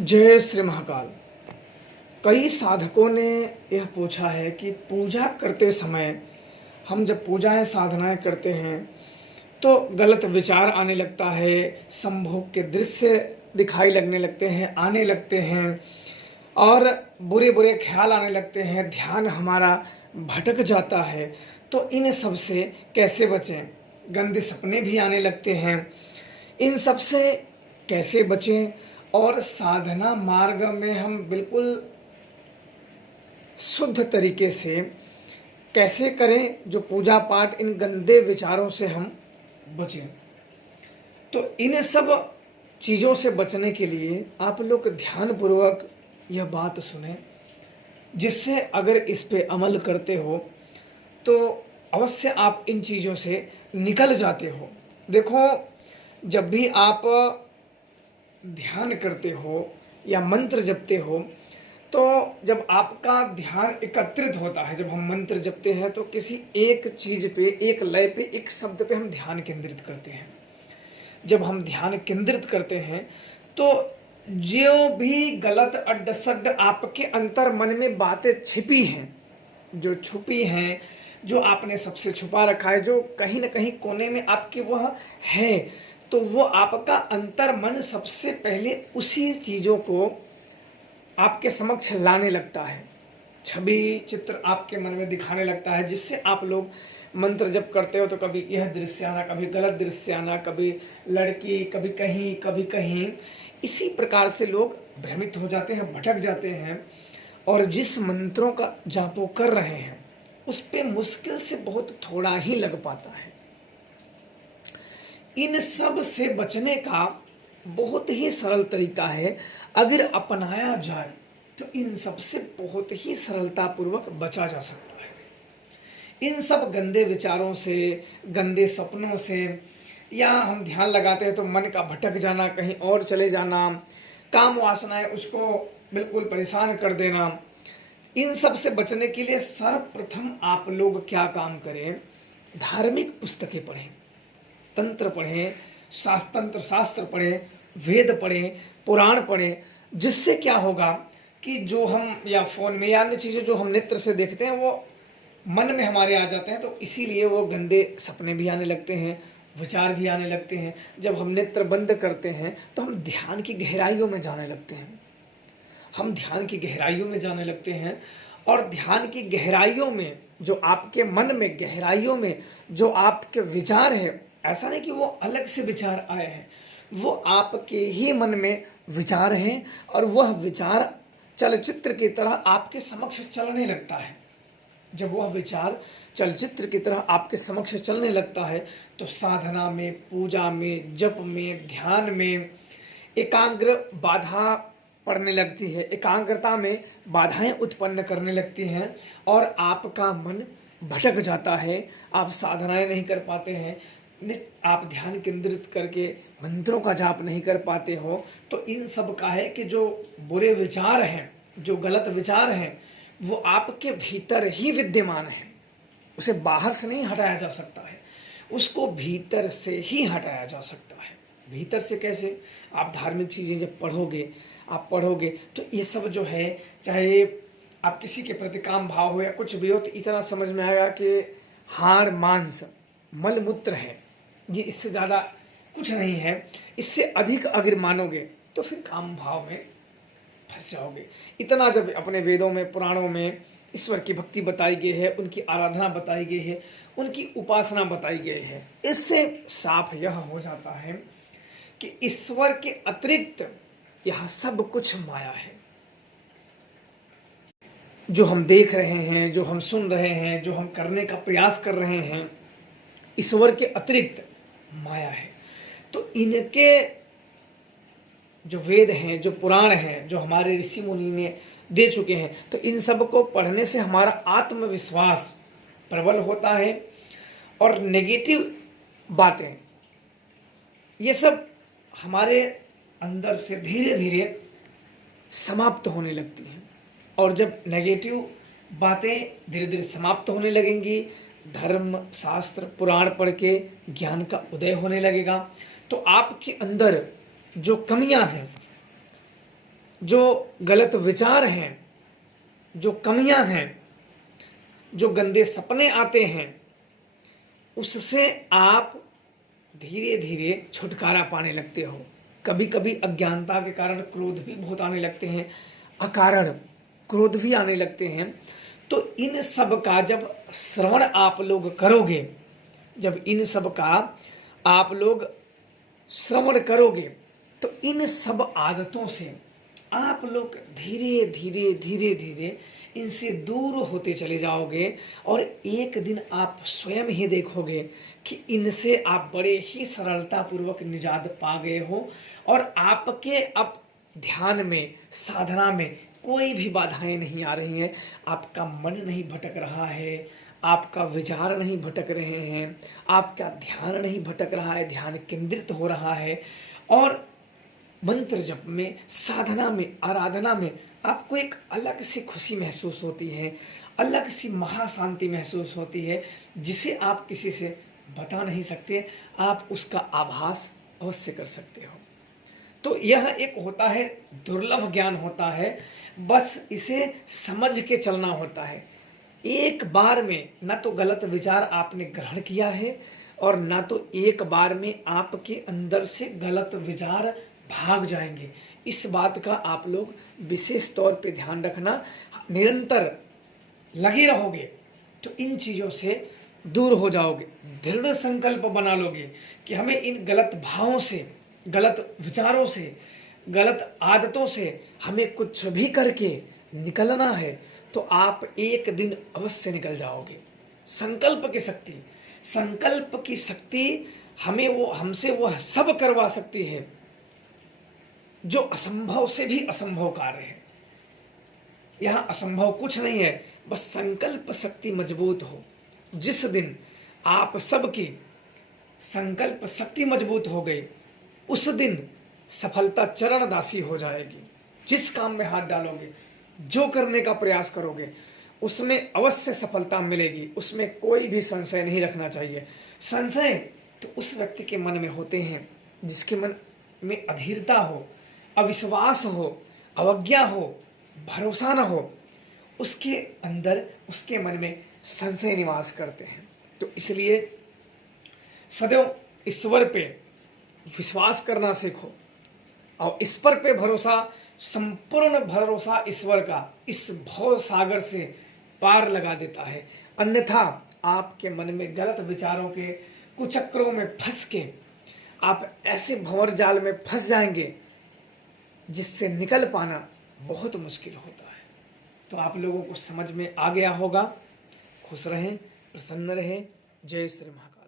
जय श्री महाकाल। कई साधकों ने यह पूछा है कि पूजा करते समय हम जब पूजाएं साधनाएं करते हैं तो गलत विचार आने लगता है, संभोग के दृश्य दिखाई लगने लगते हैं, आने लगते हैं और बुरे बुरे ख्याल आने लगते हैं, ध्यान हमारा भटक जाता है। तो इन सब से कैसे बचें? गंदे सपने भी आने लगते हैं, इन सब से कैसे बचें? और साधना मार्ग में हम बिल्कुल शुद्ध तरीके से कैसे करें जो पूजा पाठ इन गंदे विचारों से हम बचें? तो इन सब चीज़ों से बचने के लिए आप लोग ध्यानपूर्वक यह बात सुने, जिससे अगर इस पे अमल करते हो तो अवश्य आप इन चीज़ों से निकल जाते हो। देखो, जब भी आप ध्यान करते हो या मंत्र जपते हो तो जब आपका ध्यान एकत्रित होता है, जब हम मंत्र जपते हैं तो किसी एक चीज़ पे, एक लय पे, एक शब्द पे हम ध्यान केंद्रित करते हैं। जब हम ध्यान केंद्रित करते हैं तो जो भी गलत अड्ड सड्ड आपके अंतर मन में बातें छिपी हैं, जो छुपी हैं, जो आपने सबसे छुपा रखा है, जो कहीं ना कहीं कोने में आपके वह है, तो वो आपका अंतर मन सबसे पहले उसी चीज़ों को आपके समक्ष लाने लगता है, छवि चित्र आपके मन में दिखाने लगता है, जिससे आप लोग मंत्र जप करते हो तो कभी यह दृश्य आना, कभी गलत दृश्य आना, कभी लड़की, कभी कहीं, कभी कहीं। इसी प्रकार से लोग भ्रमित हो जाते हैं, भटक जाते हैं और जिस मंत्रों का जापो कर रहे हैं उस पे मुश्किल से बहुत थोड़ा ही लग पाता है। इन सब से बचने का बहुत ही सरल तरीका है, अगर अपनाया जाए तो इन सब से बहुत ही सरलता पूर्वक बचा जा सकता है। इन सब गंदे विचारों से, गंदे सपनों से, या हम ध्यान लगाते हैं तो मन का भटक जाना, कहीं और चले जाना, काम वासनाएं उसको बिल्कुल परेशान कर देना, इन सब से बचने के लिए सर्वप्रथम आप लोग क्या काम करें? धार्मिक पुस्तकें पढ़ें, तंत्र पढ़ें, शास्त्र पढ़ें, वेद पढ़ें, पुराण पढ़ें। जिससे क्या होगा कि जो हम या फोन में या अन्य चीज़ें जो हम नेत्र से देखते हैं वो मन में हमारे आ जाते हैं, तो इसीलिए वो गंदे सपने भी आने लगते हैं, विचार भी आने लगते हैं। जब हम नेत्र बंद करते हैं तो हम ध्यान की गहराइयों में जाने लगते हैं, हम ध्यान की गहराइयों में जाने लगते हैं। और ध्यान की गहराइयों में जो आपके मन में गहराइयों में जो आपके विचार है, ऐसा नहीं कि वो अलग से विचार आए हैं, वो आपके ही मन में विचार हैं और वह विचार चलचित्र की तरह आपके समक्ष चलने लगता है। जब वह विचार चलचित्र की तरह आपके समक्ष चलने लगता है तो साधना में, पूजा में, जप में, ध्यान में एकाग्र बाधा पड़ने लगती है, एकाग्रता में बाधाएं उत्पन्न करने लगती हैं और आपका मन भटक जाता है, आप साधनाएं नहीं कर पाते हैं, आप ध्यान केंद्रित करके मंत्रों का जाप नहीं कर पाते हो। तो इन सब का है कि जो बुरे विचार हैं, जो गलत विचार हैं, वो आपके भीतर ही विद्यमान है, उसे बाहर से नहीं हटाया जा सकता है, उसको भीतर से ही हटाया जा सकता है। भीतर से कैसे? आप धार्मिक चीज़ें जब पढ़ोगे, आप पढ़ोगे तो ये सब जो है, चाहे आप किसी के प्रति काम भाव हो या कुछ भी हो, तो इतना समझ में आएगा कि हाड़ मांस मल मूत्र है, ये इससे ज़्यादा कुछ नहीं है। इससे अधिक अगर मानोगे तो फिर काम भाव में फंस जाओगे। इतना जब अपने वेदों में, पुराणों में ईश्वर की भक्ति बताई गई है, उनकी आराधना बताई गई है, उनकी उपासना बताई गई है, इससे साफ यह हो जाता है कि ईश्वर के अतिरिक्त यह सब कुछ माया है। जो हम देख रहे हैं, जो हम सुन रहे हैं, जो हम करने का प्रयास कर रहे हैं, ईश्वर के अतिरिक्त माया है। तो इनके जो वेद हैं, जो पुराण हैं, जो हमारे ऋषि मुनि ने दे चुके हैं, तो इन सब को पढ़ने से हमारा आत्मविश्वास प्रबल होता है और नेगेटिव बातें ये सब हमारे अंदर से धीरे धीरे समाप्त होने लगती हैं। और जब नेगेटिव बातें धीरे धीरे समाप्त होने लगेंगी, धर्म शास्त्र पुराण पढ़ के ज्ञान का उदय होने लगेगा, तो आपके अंदर जो कमियां हैं जो गलत विचार हैं, जो कमियां हैं, जो गंदे सपने आते हैं, उससे आप धीरे धीरे छुटकारा पाने लगते हो। कभी कभी अज्ञानता के कारण क्रोध भी बहुत आने लगते हैं, अकारण क्रोध भी आने लगते हैं। तो इन सब का जब श्रवण आप लोग करोगे, जब इन सब का आप लोग श्रवण करोगे, तो इन सब आदतों से आप लोग धीरे धीरे धीरे धीरे इनसे दूर होते चले जाओगे, और एक दिन आप स्वयं ही देखोगे कि इनसे आप बड़े ही सरलता पूर्वक निजात पा गए हो, और आपके अब ध्यान में, साधना में कोई भी बाधाएं नहीं आ रही हैं। आपका मन नहीं भटक रहा है, आपका विचार नहीं भटक रहे हैं, आपका ध्यान नहीं भटक रहा है, ध्यान केंद्रित हो रहा है। और मंत्र जप में, साधना में, आराधना में आपको एक अलग सी खुशी महसूस होती है, अलग सी महाशांति महसूस होती है, जिसे आप किसी से बता नहीं सकते। आप उसका आभास अवश्य कर सकते हो। तो यह एक होता है, दुर्लभ ज्ञान होता है, बस इसे समझ के चलना होता है। एक बार में ना तो गलत विचार आपने ग्रहण किया है, और ना तो एक बार में आपके अंदर से गलत विचार भाग जाएंगे। इस बात का आप लोग विशेष तौर पे ध्यान रखना। निरंतर लगे रहोगे तो इन चीज़ों से दूर हो जाओगे। दृढ़ संकल्प बना लोगे कि हमें इन गलत भावों से, गलत विचारों से, गलत आदतों से हमें कुछ भी करके निकलना है, तो आप एक दिन अवश्य निकल जाओगे। संकल्प की शक्ति, संकल्प की शक्ति हमें हमसे वो सब करवा सकती है जो असंभव से भी असंभव कार्य है। यहाँ असंभव कुछ नहीं है, बस संकल्प शक्ति मजबूत हो। जिस दिन आप सबकी संकल्प शक्ति मजबूत हो गई, उस दिन सफलता चरण दासी हो जाएगी। जिस काम में हाथ डालोगे, जो करने का प्रयास करोगे, उसमें अवश्य सफलता मिलेगी। उसमें कोई भी संशय नहीं रखना चाहिए। संशय तो उस व्यक्ति के मन में होते हैं जिसके मन में अधीरता हो, अविश्वास हो, अवज्ञा हो, भरोसा न हो, उसके अंदर, उसके मन में संशय निवास करते हैं। तो इसलिए सदैव ईश्वर पे विश्वास करना सीखो, और ईश्वर पे भरोसा, संपूर्ण भरोसा ईश्वर का इस भव सागर से पार लगा देता है। अन्यथा आपके मन में गलत विचारों के कुचक्रों में फंस के आप ऐसे भंवर जाल में फंस जाएंगे जिससे निकल पाना बहुत मुश्किल होता है। तो आप लोगों को समझ में आ गया होगा। खुश रहें, प्रसन्न रहें। जय श्री महाकाल।